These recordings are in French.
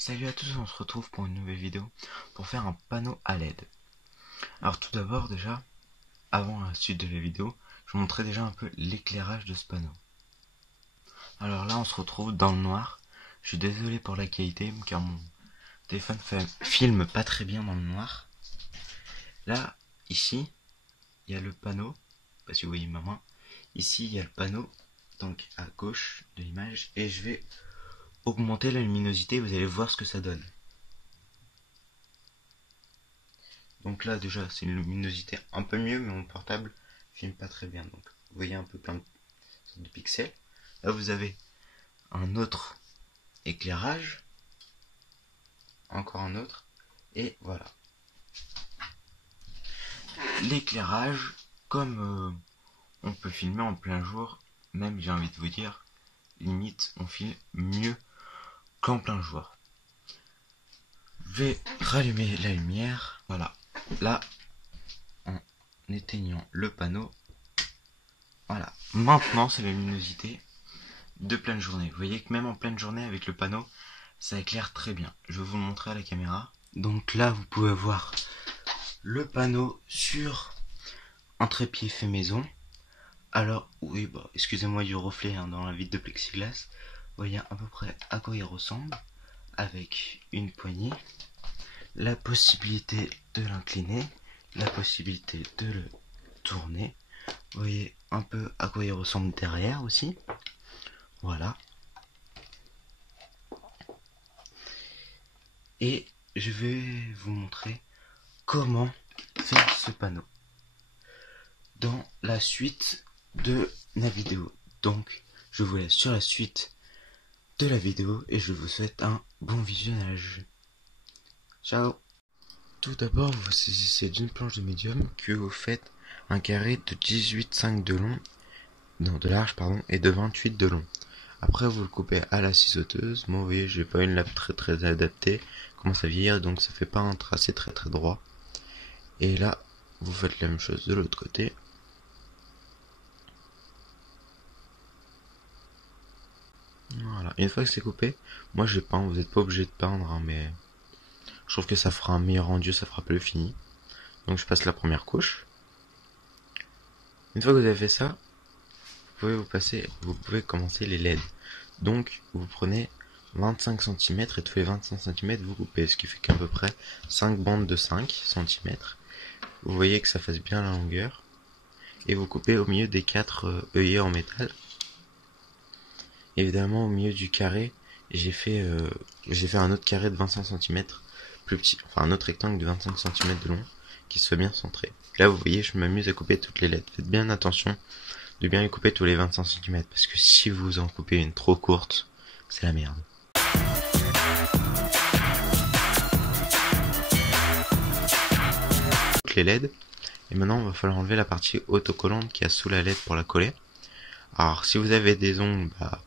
Salut à tous, on se retrouve pour une nouvelle vidéo pour faire un panneau à LED. Alors tout d'abord déjà, avant la suite de la vidéo, je vous montrerai déjà un peu l'éclairage de ce panneau. Alors là on se retrouve dans le noir. Je suis désolé pour la qualité car mon téléphone filme pas très bien dans le noir. Là, ici, il y a le panneau, pas si vous voyez ma main. Ici il y a le panneau, donc à gauche de l'image, et je vais augmenter la luminosité, vous allez voir ce que ça donne. Donc là déjà c'est une luminosité un peu mieux, mais mon portable filme pas très bien, donc vous voyez un peu plein de pixels. Là vous avez un autre éclairage, encore un autre, et voilà. L'éclairage, comme on peut filmer en plein jour, même j'ai envie de vous dire, limite on filme mieux qu'en plein jour. Je vais rallumer la lumière, voilà. Là, en éteignant le panneau, voilà. Maintenant c'est la luminosité de pleine journée. Vous voyez que même en pleine journée avec le panneau, ça éclaire très bien. Je vais vous le montrer à la caméra. Donc là, vous pouvez voir le panneau sur un trépied fait maison. Alors, oui, bah, excusez-moi du reflet dans la vitre de plexiglas. Vous voyez à peu près à quoi il ressemble. Avec une poignée, la possibilité de l'incliner, la possibilité de le tourner. Vous voyez un peu à quoi il ressemble derrière aussi. Voilà. Et je vais vous montrer comment faire ce panneau dans la suite de la vidéo. Donc, je vous laisse sur la suite de la vidéo et je vous souhaite un bon visionnage. Ciao. Tout d'abord, vous saisissez d'une planche de médium que vous faites un carré de 18,5 de long, non de large pardon, et de 28 de long. Après, vous le coupez à la scie sauteuse. Moi, vous voyez, j'ai pas une lame très adaptée. Commence à vieillir, donc ça fait pas un tracé très droit. Et là, vous faites la même chose de l'autre côté. Voilà. Une fois que c'est coupé, moi je peins. Vous n'êtes pas obligé de peindre, hein, mais je trouve que ça fera un meilleur rendu, ça fera plus fini. Donc je passe la première couche. Une fois que vous avez fait ça, vous pouvez commencer les LED. Donc vous prenez 25 cm et tous les 25 cm vous coupez, ce qui fait qu'à peu près 5 bandes de 5 cm. Vous voyez que ça fasse bien la longueur. Et vous coupez au milieu des 4 œillets en métal. Évidemment, au milieu du carré, j'ai fait un autre carré de 25 cm plus petit, enfin un autre rectangle de 25 cm de long qui soit bien centré. Là, vous voyez, je m'amuse à couper toutes les LED. Faites bien attention de bien les couper tous les 25 cm parce que si vous en coupez une trop courte, c'est la merde. Toutes les LED. Et maintenant, il va falloir enlever la partie autocollante qui est sous la LED pour la coller. Alors, si vous avez des ongles, bah,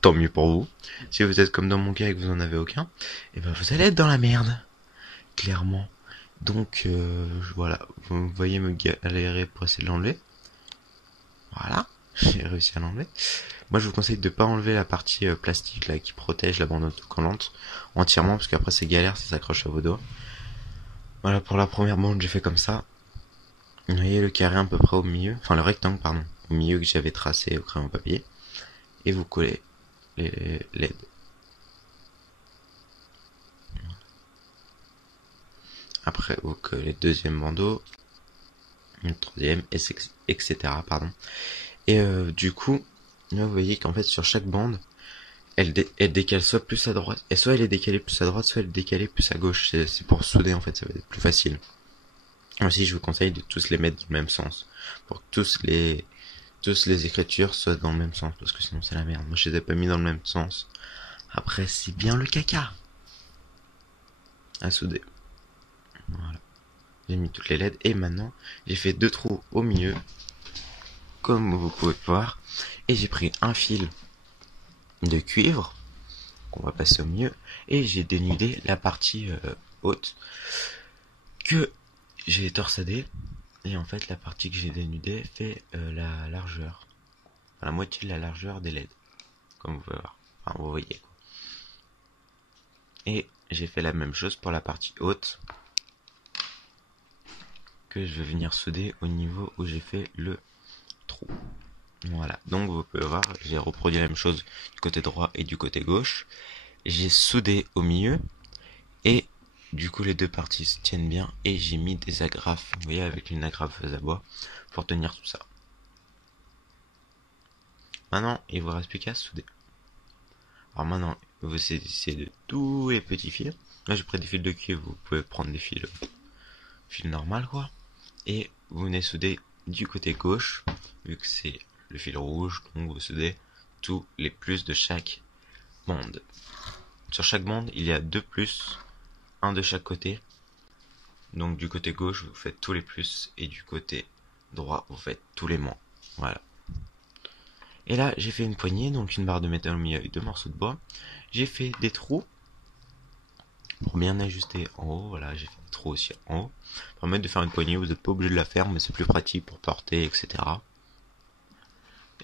tant mieux pour vous. Si vous êtes comme dans mon cas et que vous en avez aucun, et ben vous allez être dans la merde, clairement. Donc voilà, vous voyez me galérer pour essayer de l'enlever. Voilà, j'ai réussi à l'enlever. Moi je vous conseille de pas enlever la partie plastique là qui protège la bande autocollante entièrement parce qu'après c'est galère, ça s'accroche à vos doigts. Voilà, pour la première bande j'ai fait comme ça. Vous voyez le carré à peu près au milieu, enfin le rectangle pardon, au milieu que j'avais tracé au crayon papier. Et vous collez les LED. Après vous collez le deuxième bandeau, le troisième, etc. Pardon. Et du coup, là vous voyez qu'en fait sur chaque bande, elle décale soit plus à droite, et soit elle est décalée plus à droite, soit elle est décalée plus à gauche. C'est pour souder en fait, ça va être plus facile. Aussi, je vous conseille de tous les mettre dans le même sens, pour que tous les écritures soient dans le même sens, parce que sinon c'est la merde. Moi je les ai pas mis dans le même sens. Après c'est bien le caca à souder. Voilà. J'ai mis toutes les LED et maintenant j'ai fait 2 trous au milieu, comme vous pouvez voir, et j'ai pris un fil de cuivre qu'on va passer au milieu et j'ai dénudé la partie haute que j'ai torsadée, et en fait la partie que j'ai dénudée fait la largeur, enfin, la moitié de la largeur des LED, comme vous pouvez voir. Enfin, vous voyez quoi. Et j'ai fait la même chose pour la partie haute, que je vais venir souder au niveau où j'ai fait le trou. Voilà, donc vous pouvez voir, j'ai reproduit la même chose du côté droit et du côté gauche. J'ai soudé au milieu, et du coup les deux parties se tiennent bien, et j'ai mis des agrafes, vous voyez, avec une agrafeuse à bois, pour tenir tout ça. Maintenant, il vous reste plus qu'à souder. Alors maintenant, vous essayez de tous les petits fils. Là j'ai pris des fils de cuivre, vous pouvez prendre des fils normal quoi. Et vous venez souder du côté gauche, vu que c'est le fil rouge, donc vous soudez tous les plus de chaque bande. Sur chaque bande, il y a 2 plus, un de chaque côté. Donc du côté gauche, vous faites tous les plus, et du côté droit, vous faites tous les moins. Voilà. Et là, j'ai fait une poignée, donc une barre de métal au milieu avec 2 morceaux de bois. J'ai fait des trous pour bien ajuster en haut. Voilà, j'ai fait des trous aussi en haut. Pour permettre de faire une poignée, vous n'êtes pas obligé de la faire, mais c'est plus pratique pour porter, etc.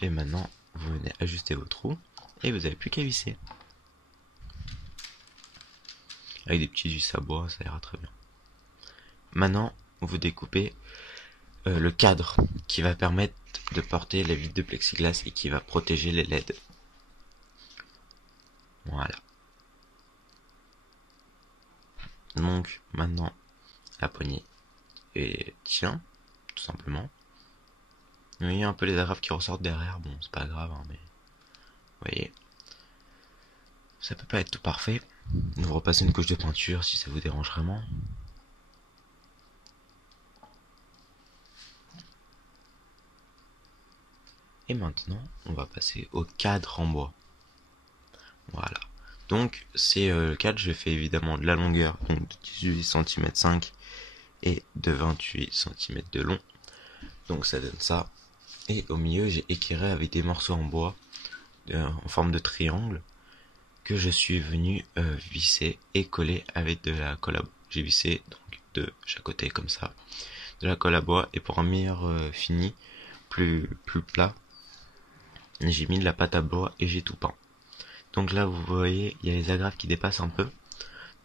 Et maintenant, vous venez ajuster vos trous, et vous n'avez plus qu'à visser. Avec des petits vis à bois, ça ira très bien. Maintenant, vous découpez le cadre qui va permettre de porter la vitre de plexiglas et qui va protéger les LED. Voilà. Donc maintenant, la poignée et tient, tout simplement. Vous voyez un peu les agrafes qui ressortent derrière, bon c'est pas grave, hein, mais vous voyez, ça peut pas être tout parfait. Vous repassez une couche de peinture si ça vous dérange vraiment. Et maintenant, on va passer au cadre en bois. Voilà. Donc, c'est le cadre, j'ai fait évidemment de la longueur, donc de 18 cm 5 et de 28 cm de long. Donc ça donne ça. Et au milieu, j'ai équiré avec des morceaux en bois en forme de triangle que je suis venu visser et coller avec de la colle à bois. J'ai vissé donc de chaque côté comme ça, de la colle à bois, et pour un meilleur fini, plus plat, j'ai mis de la pâte à bois et j'ai tout peint. Donc là vous voyez, il y a les agrafes qui dépassent un peu.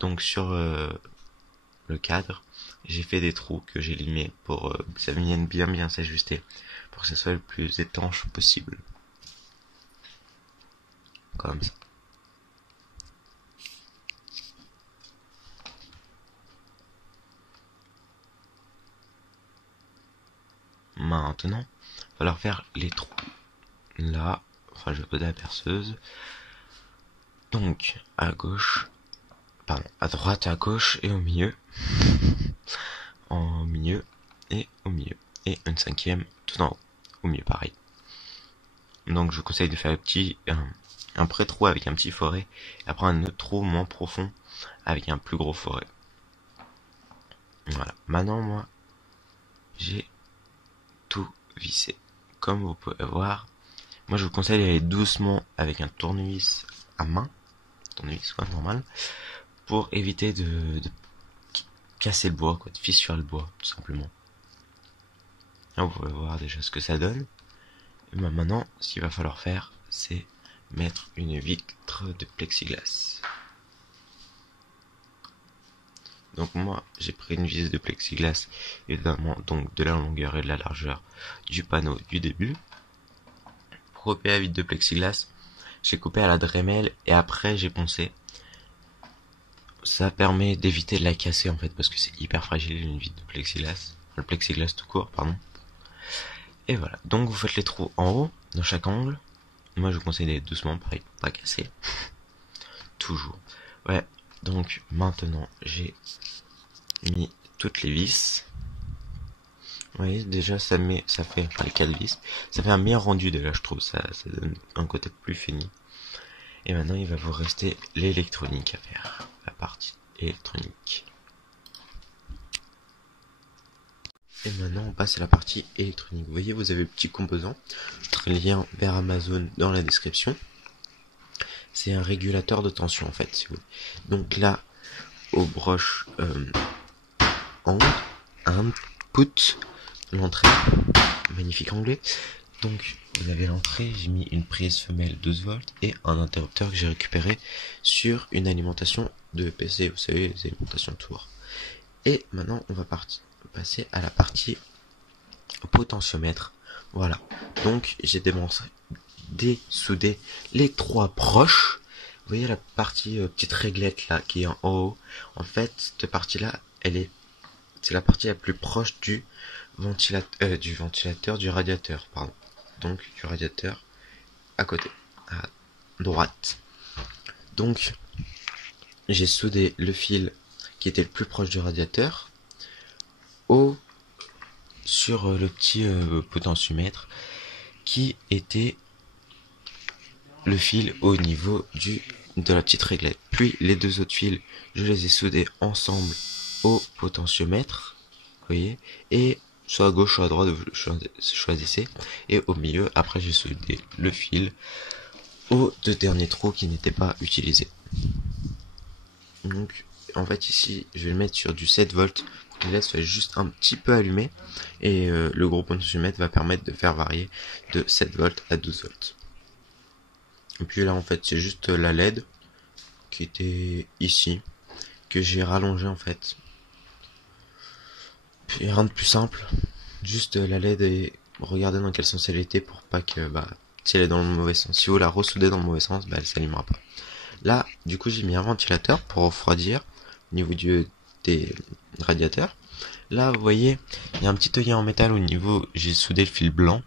Donc sur le cadre, j'ai fait des trous que j'ai limés pour que ça vienne bien s'ajuster, pour que ça soit le plus étanche possible. Comme ça. Maintenant, il va falloir faire les trous. Là, enfin je pose la perceuse. Donc, à gauche, pardon, à droite, à gauche et au milieu. En milieu et au milieu. Et une cinquième tout en haut. Au milieu, pareil. Donc je vous conseille de faire un pré-trou avec un petit forêt, et après un autre trou moins profond avec un plus gros forêt. Voilà. Maintenant, moi, j'ai tout vissé. Comme vous pouvez voir, moi je vous conseille d'aller doucement avec un tournevis à main, tournevis quoi, normal, pour éviter de casser le bois, quoi, de fissurer le bois, tout simplement. Là, vous pouvez voir déjà ce que ça donne. Et ben maintenant, ce qu'il va falloir faire, c'est mettre une vitre de plexiglas. Donc moi, j'ai pris une vis de plexiglas, évidemment, donc de la longueur et de la largeur du panneau du début. Pour couper la vitre de plexiglas, j'ai coupé à la Dremel et après j'ai poncé. Ça permet d'éviter de la casser en fait, parce que c'est hyper fragile une vitre de plexiglas. Le plexiglas tout court, pardon. Et voilà, donc vous faites les trous en haut, dans chaque angle. Moi je vous conseille d'aller doucement, pareil, pour pas casser. Toujours. Ouais, donc maintenant j'ai mis toutes les vis. Vous voyez, déjà ça fait, enfin les 4 vis, ça fait un meilleur rendu déjà, je trouve, ça donne un côté plus fini. Et maintenant il va vous rester l'électronique à faire, la partie électronique. Et maintenant on passe à la partie électronique. Vous voyez, vous avez le petit composant, notre lien vers Amazon dans la description. C'est un régulateur de tension en fait, si vous voulez. Donc là, aux broches input, l'entrée, magnifique anglais. Donc vous avez l'entrée, j'ai mis une prise femelle 12 volts et un interrupteur que j'ai récupéré sur une alimentation de PC, vous savez, les alimentations tour. Et maintenant, on va passer à la partie potentiomètre. Voilà. Donc, j'ai dessoudé les 3 broches. Vous voyez la partie petite réglette là qui est en haut. En fait, cette partie là, c'est la partie la plus proche du ventilateur, du radiateur, pardon. Donc, du radiateur à côté, à droite. Donc, j'ai soudé le fil qui était le plus proche du radiateur sur le petit potentiomètre qui était le fil au niveau de la petite réglette. Puis les 2 autres fils, je les ai soudés ensemble au potentiomètre, vous voyez, et soit à gauche, soit à droite, vous choisissez. Et au milieu, après j'ai soudé le fil aux 2 derniers trous qui n'étaient pas utilisés. Donc en fait ici, je vais le mettre sur du 7 volts. Je laisse juste un petit peu allumer et le gros potentiomètre va permettre de faire varier de 7 volts à 12 volts. Et puis là en fait c'est juste la LED qui était ici que j'ai rallongé en fait. Puis rien de plus simple, juste la LED et regardez dans quel sens elle était pour pas que si elle est dans le mauvais sens, si vous la ressoudez dans le mauvais sens, elle s'allumera pas. Là du coup j'ai mis un ventilateur pour refroidir au niveau des radiateurs. Là vous voyez il y a un petit œillet en métal au niveau, j'ai soudé le fil blanc,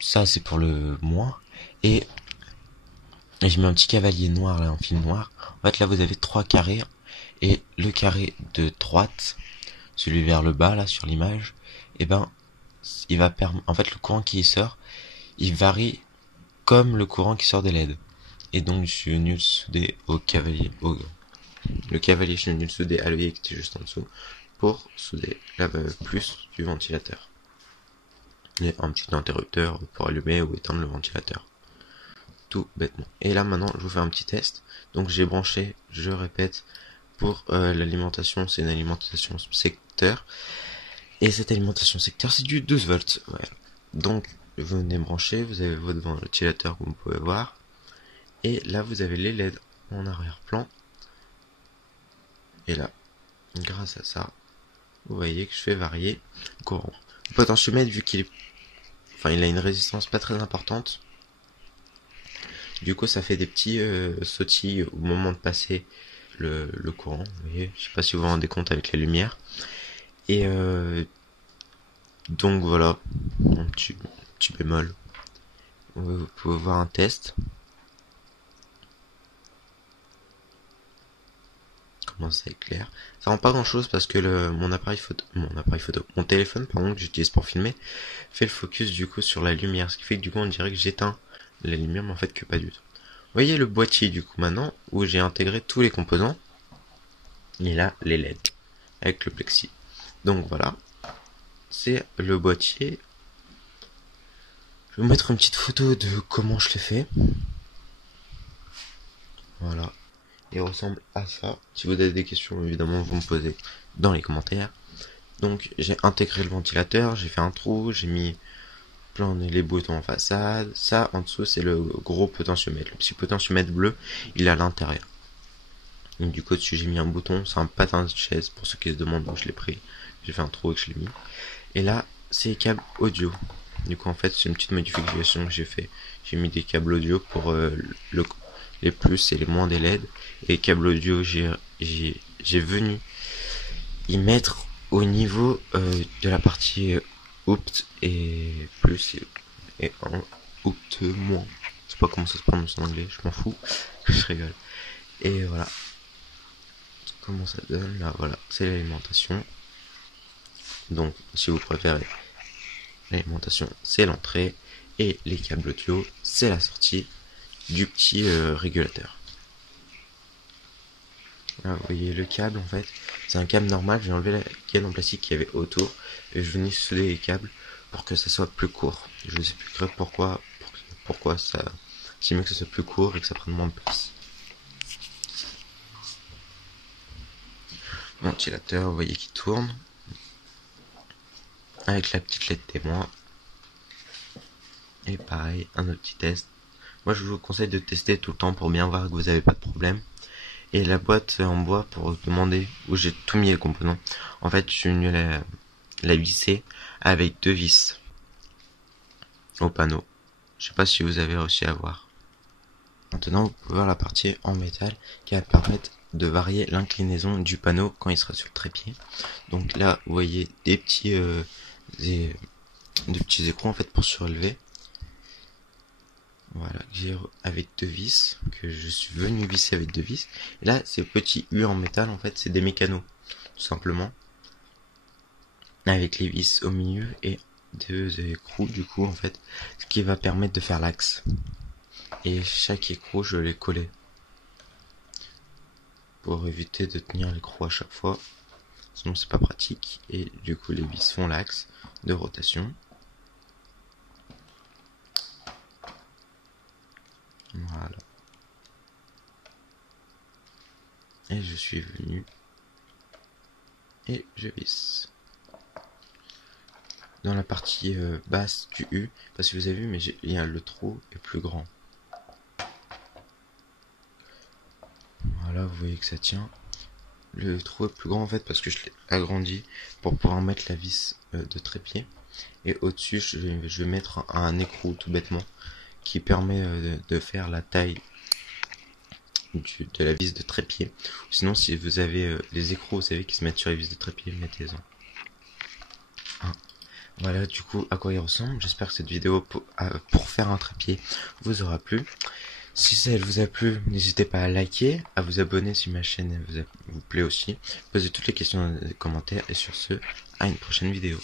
ça c'est pour le moins, et j'ai mis un petit cavalier noir là, en fil noir. En fait là vous avez 3 carrés, et le carré de droite, celui vers le bas là sur l'image, et il va en fait le courant qui sort, il varie comme le courant qui sort des LED. Et donc je suis venu le souder au cavalier, le cavalier, je suis venu le souder à l'œillet qui était juste en dessous pour souder la plus du ventilateur. Et un petit interrupteur pour allumer ou éteindre le ventilateur. Tout bêtement. Et là maintenant je vous fais un petit test. Donc j'ai branché, je répète, pour l'alimentation, c'est une alimentation secteur. Et cette alimentation secteur c'est du 12 volts. Voilà. Donc vous venez brancher, vous avez votre ventilateur comme vous pouvez voir. Et là vous avez les LED en arrière-plan. Et là, grâce à ça, vous voyez que je fais varier le courant. Le potentiomètre, vu qu'il il a une résistance pas très importante, du coup ça fait des petits sautilles au moment de passer le courant. Vous voyez, je sais pas si vous vous rendez compte avec la lumière. Et donc voilà, un petit bémol. Vous pouvez voir un test. Comment ça éclaire. Ça rend pas grand chose parce que mon téléphone pardon, que j'utilise pour filmer, fait le focus du coup sur la lumière, ce qui fait que du coup on dirait que j'éteins la lumière, mais en fait que pas du tout. Vous voyez le boîtier du coup maintenant, où j'ai intégré tous les composants, et là les LED, avec le plexi. Donc voilà, c'est le boîtier. Je vais vous mettre une petite photo de comment je l'ai fait. Voilà. Il ressemble à ça. Si vous avez des questions, évidemment, vous me posez dans les commentaires. Donc, j'ai intégré le ventilateur, j'ai fait un trou, j'ai mis plein les boutons en façade. Ça, en dessous, c'est le gros potentiomètre. Le petit potentiomètre bleu, il est à l'intérieur. Donc, du coup, dessus, j'ai mis un bouton. C'est un patin de chaise, pour ceux qui se demandent où je l'ai pris. J'ai fait un trou et que je l'ai mis. Et là, c'est les câbles audio. Du coup, en fait, c'est une petite modification que j'ai fait. J'ai mis des câbles audio pour les plus et les moins des LED. Et câble audio, j'ai venu y mettre au niveau de la partie opt et plus et un opt moins. Je sais pas comment ça se prononce en anglais, je m'en fous. Je rigole. Et voilà. Comment ça donne là, voilà, c'est l'alimentation. Donc, si vous préférez, l'alimentation, c'est l'entrée. Et les câbles audio, c'est la sortie du petit régulateur. Là, vous voyez le câble en fait, c'est un câble normal, j'ai enlevé la gaine en plastique qu'il y avait autour et je venais souder les câbles pour que ça soit plus court. Je vous expliquerai pourquoi ça, c'est mieux que ça soit plus court et que ça prenne moins de place. Ventilateur, vous voyez qui tourne avec la petite LED témoin. Et pareil, un autre petit test. Moi je vous conseille de tester tout le temps pour bien voir que vous n'avez pas de problème. et la boîte en bois pour demander où j'ai tout mis les composants. En fait, je suis venu la visser avec 2 vis au panneau. Je sais pas si vous avez réussi à voir. Maintenant, vous pouvez voir la partie en métal qui va permettre de varier l'inclinaison du panneau quand il sera sur le trépied. Donc là, vous voyez des petits écrous en fait pour surélever. Voilà, j'ai avec 2 vis, que je suis venu visser avec 2 vis. Et là, ces petits U en métal, en fait, c'est des mécanos, tout simplement. Avec les vis au milieu et 2 écrous, du coup, en fait, ce qui va permettre de faire l'axe. Et chaque écrou, je l'ai collé. Pour éviter de tenir l'écrou à chaque fois. Sinon, c'est pas pratique. Et du coup, les vis font l'axe de rotation. Voilà. Et je suis venu. Et je visse. Dans la partie basse du U, parce que vous avez vu, mais le trou est plus grand. Voilà, vous voyez que ça tient. Le trou est plus grand en fait parce que je l'ai agrandi pour pouvoir mettre la vis de trépied. Et au-dessus, je vais mettre un écrou tout bêtement qui permet de faire la taille de la vis de trépied. Sinon, si vous avez les écrous, vous savez, qui se mettent sur les vis de trépied, mettez-en. Voilà du coup à quoi il ressemble. J'espère que cette vidéo pour faire un trépied vous aura plu. Si ça vous a plu, n'hésitez pas à liker, à vous abonner si ma chaîne vous plaît aussi. Posez toutes les questions dans les commentaires et sur ce, à une prochaine vidéo.